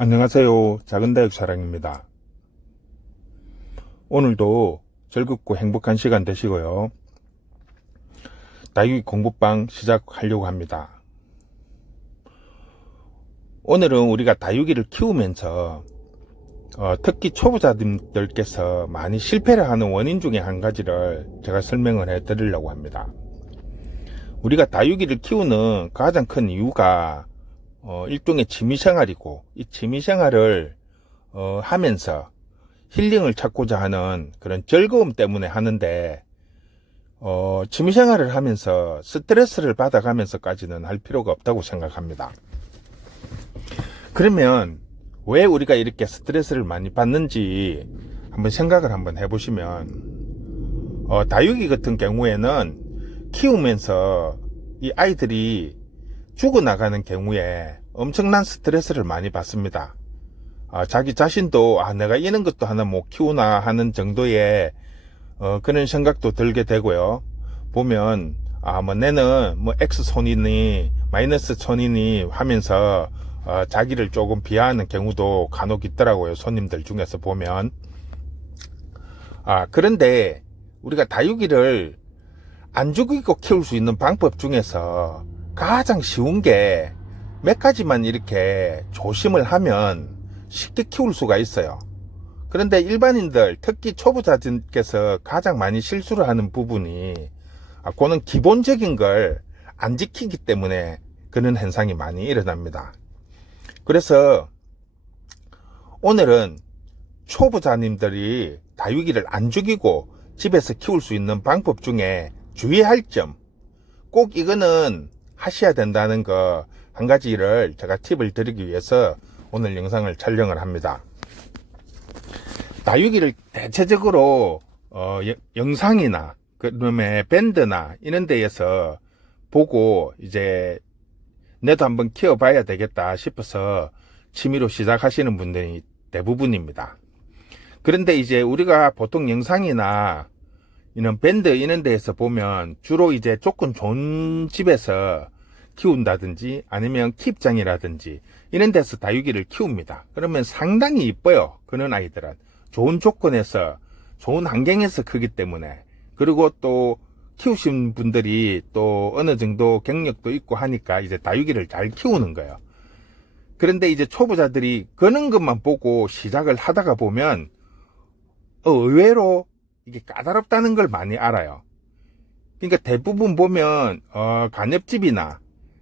안녕하세요. 작은다육 사랑입니다. 오늘도 즐겁고 행복한 시간 되시고요. 다육이 공부방 시작하려고 합니다. 오늘은 우리가 다육이를 키우면서 특히 초보자들께서 많이 실패를 하는 원인 중에 한 가지를 제가 설명을 해 드리려고 합니다. 우리가 다육이를 키우는 가장 큰 이유가 일종의 취미생활이고, 이 취미생활을 하면서 힐링을 찾고자 하는 그런 즐거움 때문에 하는데, 취미생활을 하면서 스트레스를 받아가면서까지는 할 필요가 없다고 생각합니다. 그러면 왜 우리가 이렇게 스트레스를 많이 받는지 한번 생각을 한번 해보시면, 다육이 같은 경우에는 키우면서 이 아이들이 죽어나가는 경우에 엄청난 스트레스를 많이 받습니다. 자기 자신도 내가 이런 것도 하나 못 키우나 하는 정도의 그런 생각도 들게 되고요. 보면 내는 X 손이니 마이너스 손이니 하면서 자기를 조금 비하하는 경우도 간혹 있더라고요. 손님들 중에서 보면. 그런데 우리가 다육이를 안 죽이고 키울 수 있는 방법 중에서 가장 쉬운 게 몇 가지만 이렇게 조심을 하면 쉽게 키울 수가 있어요. 그런데 일반인들, 특히 초보자들께서 가장 많이 실수를 하는 부분이 그거는 기본적인 걸 안 지키기 때문에 그런 현상이 많이 일어납니다. 그래서 오늘은 초보자님들이 다육이를 안 죽이고 집에서 키울 수 있는 방법 중에 주의할 점, 꼭 이거는 하셔야 된다는 거 한 가지를 제가 팁을 드리기 위해서 오늘 영상을 촬영을 합니다. 다육이를 대체적으로 영상이나 그다음에 밴드나 이런 데에서 보고 이제 내도 한번 키워봐야 되겠다 싶어서 취미로 시작하시는 분들이 대부분입니다. 그런데 이제 우리가 보통 영상이나 이런 밴드 이런 데에서 보면 주로 이제 조건 좋은 집에서 키운다든지 아니면 킵장이라든지 이런 데서 다육이를 키웁니다. 그러면 상당히 이뻐요. 그런 아이들은 좋은 조건에서 좋은 환경에서 크기 때문에, 그리고 또 키우신 분들이 또 어느 정도 경력도 있고 하니까 이제 다육이를 잘 키우는 거예요. 그런데 이제 초보자들이 그런 것만 보고 시작을 하다가 보면 의외로 이게 까다롭다는 걸 많이 알아요. 그러니까 대부분 보면 간엽집이나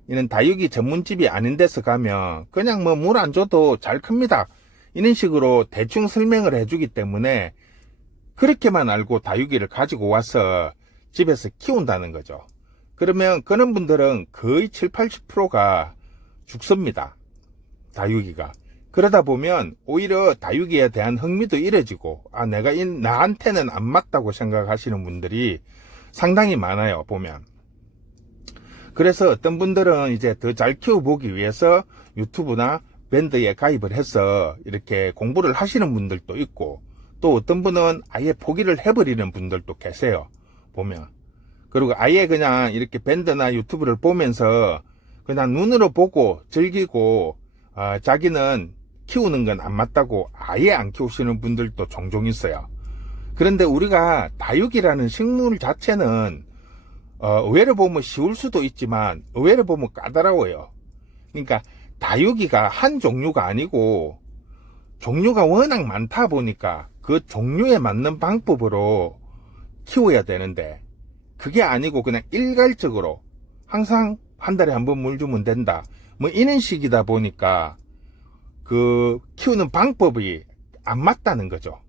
이런 다육이 전문집이 아닌 데서 가면 그냥 물 안 줘도 잘 큽니다, 이런 식으로 대충 설명을 해주기 때문에 그렇게만 알고 다육이를 가지고 와서 집에서 키운다는 거죠. 그러면 그런 분들은 거의 7, 80%가 죽습니다, 다육이가. 그러다 보면 오히려 다육이에 대한 흥미도 잃어지고 내가 나한테는 안 맞다고 생각하시는 분들이 상당히 많아요, 보면. 그래서 어떤 분들은 이제 더 잘 키워보기 위해서 유튜브나 밴드에 가입을 해서 이렇게 공부를 하시는 분들도 있고, 또 어떤 분은 아예 포기를 해버리는 분들도 계세요, 보면. 그리고 아예 그냥 이렇게 밴드나 유튜브를 보면서 그냥 눈으로 보고 즐기고 자기는 키우는 건 안 맞다고 아예 안 키우시는 분들도 종종 있어요. 그런데 우리가 다육이라는 식물 자체는 의외로 보면 쉬울 수도 있지만 의외로 보면 까다로워요. 그러니까 다육이가 한 종류가 아니고 종류가 워낙 많다 보니까 그 종류에 맞는 방법으로 키워야 되는데, 그게 아니고 그냥 일괄적으로 항상 한 달에 한 번 물 주면 된다, 이런 식이다 보니까 그 키우는 방법이 안 맞다는 거죠.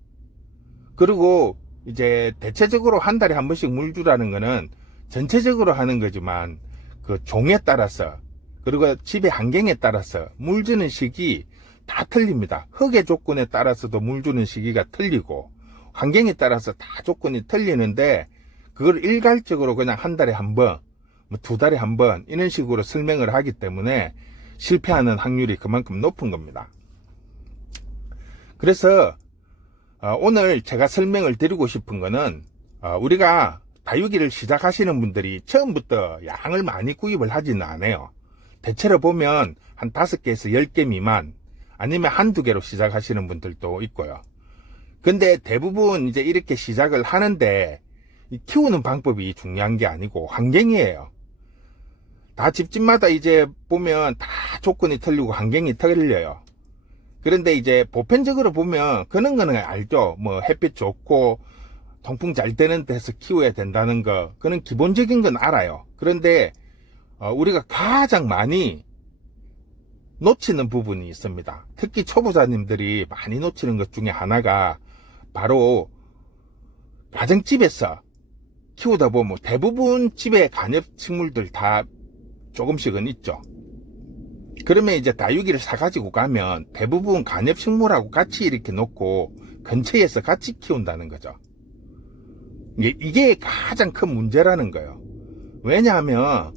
그리고 이제 대체적으로 한 달에 한 번씩 물 주라는 거는 전체적으로 하는 거지만 그 종에 따라서, 그리고 집의 환경에 따라서 물 주는 시기 다 틀립니다. 흙의 조건에 따라서도 물 주는 시기가 틀리고 환경에 따라서 다 조건이 틀리는데, 그걸 일괄적으로 그냥 한 달에 한 번, 두 달에 한 번 이런 식으로 설명을 하기 때문에 실패하는 확률이 그만큼 높은 겁니다. 그래서 오늘 제가 설명을 드리고 싶은 거는 우리가 다육이를 시작하시는 분들이 처음부터 양을 많이 구입을 하지는 않아요. 대체로 보면 한 5개에서 10개 미만, 아니면 한두 개로 시작하시는 분들도 있고요. 근데 대부분 이제 이렇게 시작을 하는데 키우는 방법이 중요한 게 아니고 환경이에요. 다 집집마다 이제 보면 다 조건이 틀리고 환경이 틀려요. 그런데 이제 보편적으로 보면 그런 거는 알죠. 뭐 햇빛 좋고 통풍 잘 되는 데서 키워야 된다는 거, 그런 기본적인 건 알아요. 그런데 우리가 가장 많이 놓치는 부분이 있습니다. 특히 초보자님들이 많이 놓치는 것 중에 하나가 바로 가정집에서 키우다 보면 대부분 집에 간엽 식물들 다 조금씩은 있죠. 그러면 이제 다육이를 사가지고 가면 대부분 간엽 식물하고 같이 이렇게 놓고 근처에서 같이 키운다는 거죠. 이게 가장 큰 문제라는 거예요. 왜냐하면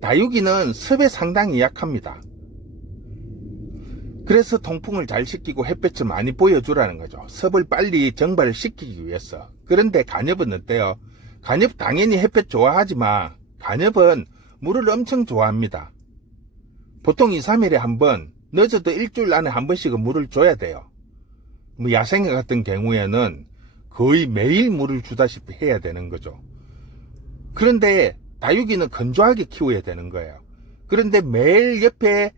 다육이는 습에 상당히 약합니다. 그래서 통풍을 잘 시키고 햇볕을 많이 보여주라는 거죠. 습을 빨리 정발을 시키기 위해서. 그런데 간엽은 어때요? 간엽 당연히 햇볕 좋아하지만 간엽은 물을 엄청 좋아합니다. 보통 2, 3일에 한 번, 늦어도 일주일 안에 한 번씩은 물을 줘야 돼요. 뭐 야생화 같은 경우에는 거의 매일 물을 주다시피 해야 되는 거죠. 그런데 다육이는 건조하게 키워야 되는 거예요. 그런데 매일 옆에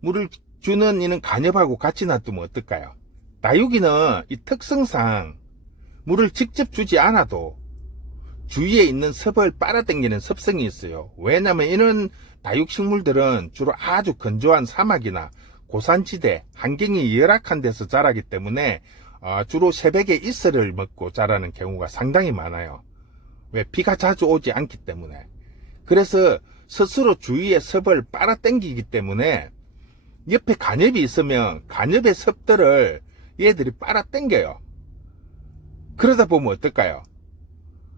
물을 주는 이는 간엽하고 같이 놔두면 어떨까요? 다육이는 이 특성상 물을 직접 주지 않아도 주위에 있는 습을 빨아당기는 습성이 있어요. 왜냐하면 이런 다육식물들은 주로 아주 건조한 사막이나 고산지대, 환경이 열악한 데서 자라기 때문에 주로 새벽에 이슬을 먹고 자라는 경우가 상당히 많아요. 왜? 비가 자주 오지 않기 때문에. 그래서 스스로 주위의 습을 빨아당기기 때문에 옆에 간엽이 있으면 간엽의 습들을 얘들이 빨아당겨요. 그러다 보면 어떨까요?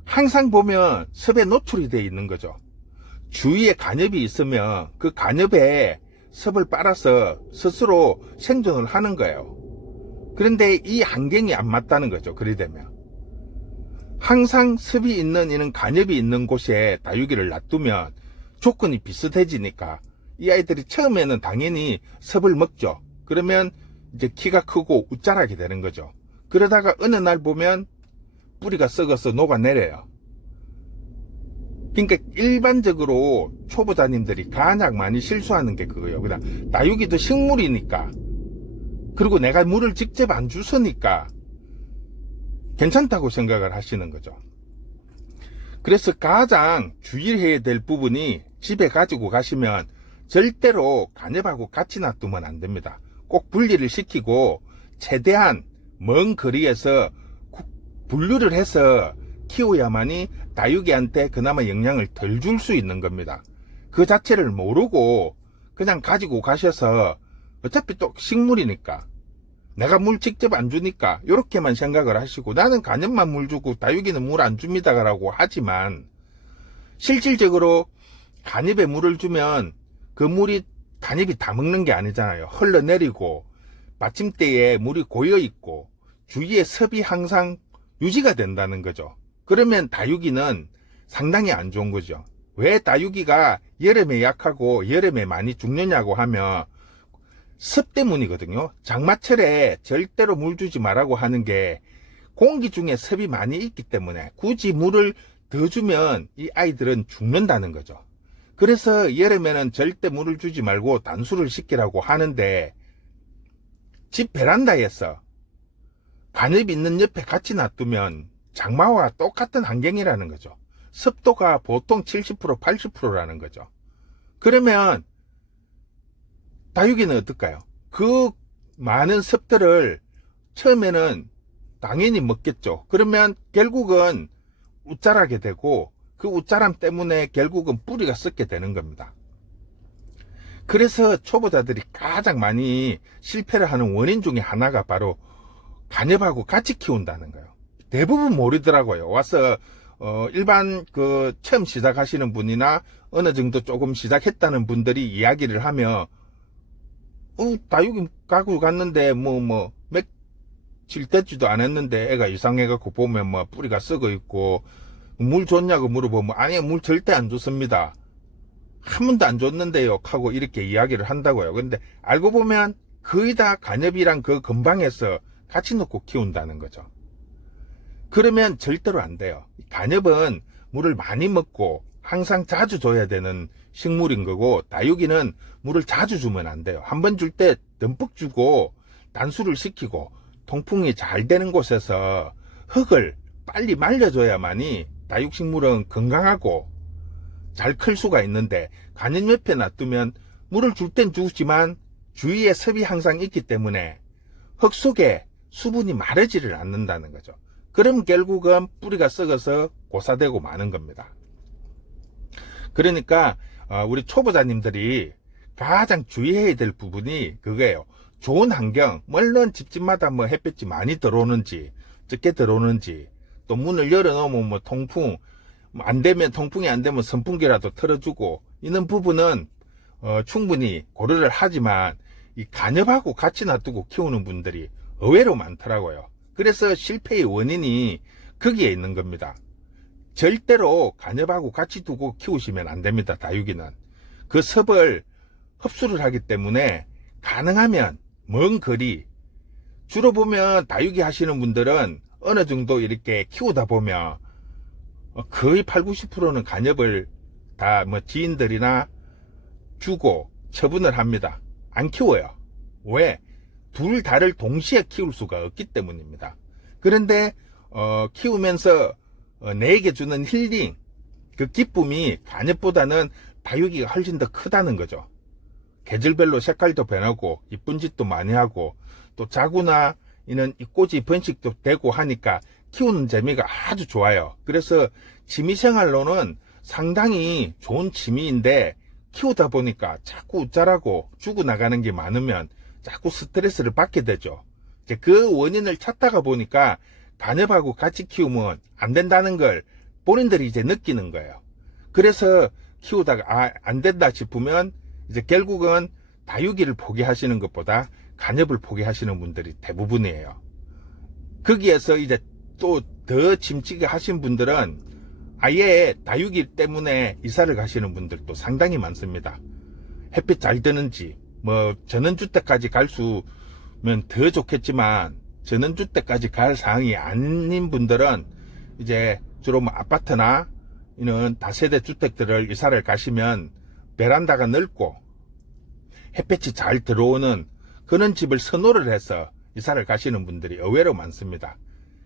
항상 보면 습에 노출이 되어 있는 거죠. 주위에 간엽이 있으면 그 간엽에 습을 빨아서 스스로 생존을 하는 거예요. 그런데 이 환경이 안 맞다는 거죠. 그리 되면 항상 습이 있는 이는 간엽이 있는 곳에 다육이를 놔두면 조건이 비슷해지니까 이 아이들이 처음에는 당연히 습을 먹죠. 그러면 이제 키가 크고 웃자라게 되는 거죠. 그러다가 어느 날 보면 뿌리가 썩어서 녹아내려요. 그러니까 일반적으로 초보자님들이 가장 많이 실수하는 게 그거예요. 그냥 다육이도 식물이니까, 그리고 내가 물을 직접 안 주서니까 괜찮다고 생각을 하시는 거죠. 그래서 가장 주의해야 될 부분이 집에 가지고 가시면 절대로 간엽하고 같이 놔두면 안 됩니다. 꼭 분리를 시키고 최대한 먼 거리에서 분류를 해서 키워야만이 다육이한테 그나마 영향을 덜 줄 수 있는 겁니다. 그 자체를 모르고 그냥 가지고 가셔서 어차피 또 식물이니까 내가 물 직접 안 주니까 이렇게만 생각을 하시고 나는 간엽만 물 주고 다육이는 물 안 줍니다 라고 하지만 실질적으로 간엽에 물을 주면 그 물이 간엽이 다 먹는 게 아니잖아요. 흘러내리고 받침대에 물이 고여 있고 주위에 습이 항상 유지가 된다는 거죠. 그러면 다육이는 상당히 안 좋은 거죠. 왜 다육이가 여름에 약하고 여름에 많이 죽느냐고 하면 습 때문이거든요. 장마철에 절대로 물 주지 말라고 하는 게 공기 중에 습이 많이 있기 때문에 굳이 물을 더 주면 이 아이들은 죽는다는 거죠. 그래서 여름에는 절대 물을 주지 말고 단수를 시키라고 하는데 집 베란다에서 간엽이 있는 옆에 같이 놔두면 장마와 똑같은 환경이라는 거죠. 습도가 보통 70%, 80%라는 거죠. 그러면 다육이는 어떨까요? 그 많은 습들을 처음에는 당연히 먹겠죠. 그러면 결국은 웃자라게 되고 그 웃자람 때문에 결국은 뿌리가 썩게 되는 겁니다. 그래서 초보자들이 가장 많이 실패를 하는 원인 중에 하나가 바로 간엽하고 같이 키운다는 거예요. 대부분 모르더라고요. 와서 일반 처음 시작하시는 분이나 어느 정도 조금 시작했다는 분들이 이야기를 하면 다육이 가지고 갔는데 며칠 됐지도 않았는데 애가 이상해갖고 보면 뿌리가 썩어 있고 물 줬냐고 물어보면 아니요, 물 절대 안 줬습니다. 한 번도 안 줬는데요 하고 이렇게 이야기를 한다고요. 근데 알고 보면 거의 다 간엽이랑 그 근방에서 같이 놓고 키운다는 거죠. 그러면 절대로 안 돼요. 간엽은 물을 많이 먹고 항상 자주 줘야 되는 식물인 거고, 다육이는 물을 자주 주면 안 돼요. 한 번 줄 때 듬뿍 주고 단수를 시키고 통풍이 잘 되는 곳에서 흙을 빨리 말려줘야만이 다육식물은 건강하고 잘 클 수가 있는데, 간엽 옆에 놔두면 물을 줄 땐 주지만 주위에 습이 항상 있기 때문에 흙 속에 수분이 마르지를 않는다는 거죠. 그럼 결국은 뿌리가 썩어서 고사되고 마는 겁니다. 그러니까 우리 초보자님들이 가장 주의해야 될 부분이 그거예요. 좋은 환경, 물론 집집마다 뭐 햇볕이 많이 들어오는지 적게 들어오는지, 또 문을 열어놓으면 뭐 통풍 안 되면, 통풍이 안 되면 선풍기라도 틀어주고, 이런 부분은 충분히 고려를 하지만 이 간엽하고 같이 놔두고 키우는 분들이 의외로 많더라고요. 그래서 실패의 원인이 거기에 있는 겁니다. 절대로 간엽하고 같이 두고 키우시면 안 됩니다. 다육이는 그 섭을 흡수를 하기 때문에 가능하면 먼 거리, 주로 보면 다육이 하시는 분들은 어느 정도 이렇게 키우다 보면 거의 80, 90%는 간엽을 다 뭐 지인들이나 주고 처분을 합니다. 안 키워요. 왜? 둘 다를 동시에 키울 수가 없기 때문입니다. 그런데 키우면서 내게 주는 힐링, 그 기쁨이 간엽보다는 다육이가 훨씬 더 크다는 거죠. 계절별로 색깔도 변하고 이쁜 짓도 많이 하고, 또 자구나 이는 이 꽃이 번식도 되고 하니까 키우는 재미가 아주 좋아요. 그래서 취미생활로는 상당히 좋은 취미인데, 키우다 보니까 자꾸 자라고 죽어나가는 게 많으면 자꾸 스트레스를 받게 되죠. 이제 그 원인을 찾다가 보니까 간엽하고 같이 키우면 안 된다는 걸 본인들이 이제 느끼는 거예요. 그래서 키우다가 안 된다 싶으면 이제 결국은 다육이를 포기하시는 것보다 간엽을 포기하시는 분들이 대부분이에요. 거기에서 이제 또 더 짐지게 하신 분들은 아예 다육이 때문에 이사를 가시는 분들도 상당히 많습니다. 햇빛 잘 드는지, 뭐 전원주택까지 갈 수면 더 좋겠지만 전원주택까지 갈 상황이 아닌 분들은 이제 주로 뭐 아파트나 이런 다세대 주택들을 이사를 가시면 베란다가 넓고 햇빛이 잘 들어오는 그런 집을 선호를 해서 이사를 가시는 분들이 의외로 많습니다.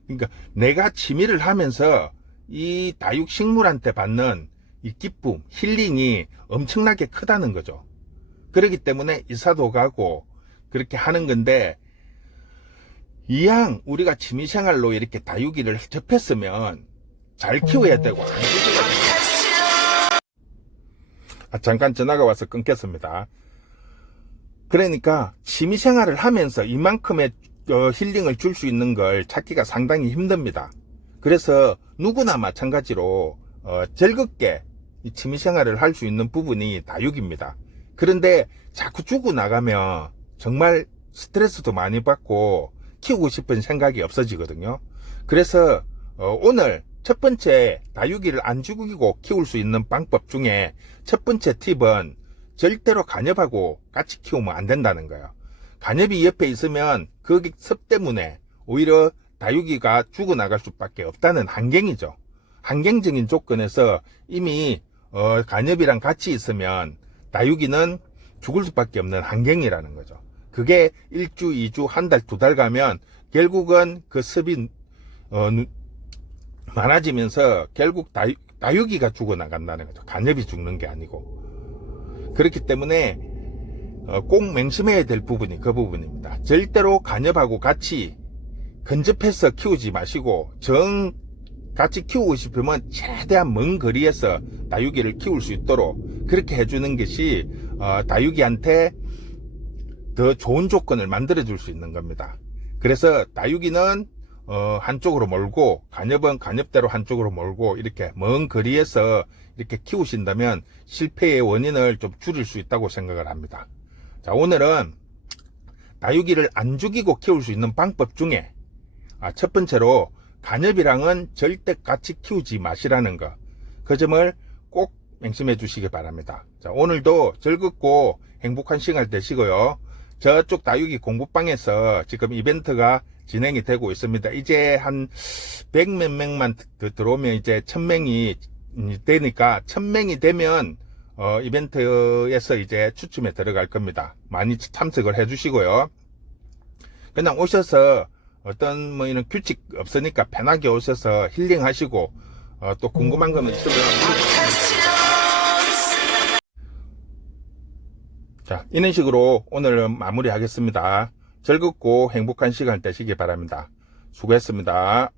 그러니까 내가 취미를 하면서 이 다육식물한테 받는 이 기쁨, 힐링이 엄청나게 크다는 거죠. 그렇기 때문에 이사도 가고 그렇게 하는 건데, 이왕 우리가 취미생활로 이렇게 다육이를 접했으면 잘 키워야 되고, 잠깐 전화가 와서 끊겼습니다. 그러니까 취미생활을 하면서 이만큼의 힐링을 줄 수 있는 걸 찾기가 상당히 힘듭니다. 그래서 누구나 마찬가지로 즐겁게 이 취미생활을 할 수 있는 부분이 다육입니다. 그런데 자꾸 주고 나가면 정말 스트레스도 많이 받고 키우고 싶은 생각이 없어지거든요. 그래서 오늘 첫 번째, 다육이를 안 죽이고 키울 수 있는 방법 중에 첫 번째 팁은 절대로 간엽하고 같이 키우면 안 된다는 거예요. 간엽이 옆에 있으면 거기 습 때문에 오히려 다육이가 죽어나갈 수밖에 없다는 환경이죠. 환경적인 조건에서 이미 간엽이랑 같이 있으면 다육이는 죽을 수밖에 없는 환경이라는 거죠. 그게 1주, 2주, 한 달, 2달 가면 결국은 그 습이 많아지면서 결국 다육이가 죽어나간다는 거죠. 간엽이 죽는 게 아니고. 그렇기 때문에 꼭 맹심해야 될 부분이 그 부분입니다. 절대로 간엽하고 같이 근접해서 키우지 마시고, 같이 키우고 싶으면 최대한 먼 거리에서 다육이를 키울 수 있도록 그렇게 해주는 것이 다육이한테 더 좋은 조건을 만들어 줄 수 있는 겁니다. 그래서 다육이는 한쪽으로 몰고, 간엽은 간엽대로 한쪽으로 몰고, 이렇게 먼 거리에서 이렇게 키우신다면 실패의 원인을 좀 줄일 수 있다고 생각을 합니다. 자, 오늘은 다육이를 안 죽이고 키울 수 있는 방법 중에 첫 번째로 간엽이랑은 절대 같이 키우지 마시라는 거, 그 점을 꼭 맹심해 주시기 바랍니다. 자, 오늘도 즐겁고 행복한 시간 되시고요. 저쪽 다육이 공부방에서 지금 이벤트가 진행이 되고 있습니다. 이제 한 100몇 명만 들어오면 이제 1000명이 되니까 1000명이 되면 이벤트에서 이제 추첨에 들어갈 겁니다. 많이 참석을 해 주시고요. 그냥 오셔서 어떤 뭐 이런 규칙 없으니까 편하게 오셔서 힐링하시고 또 궁금한 거는 있으면 자, 이런 식으로 오늘은 마무리하겠습니다. 즐겁고 행복한 시간 되시기 바랍니다. 수고했습니다.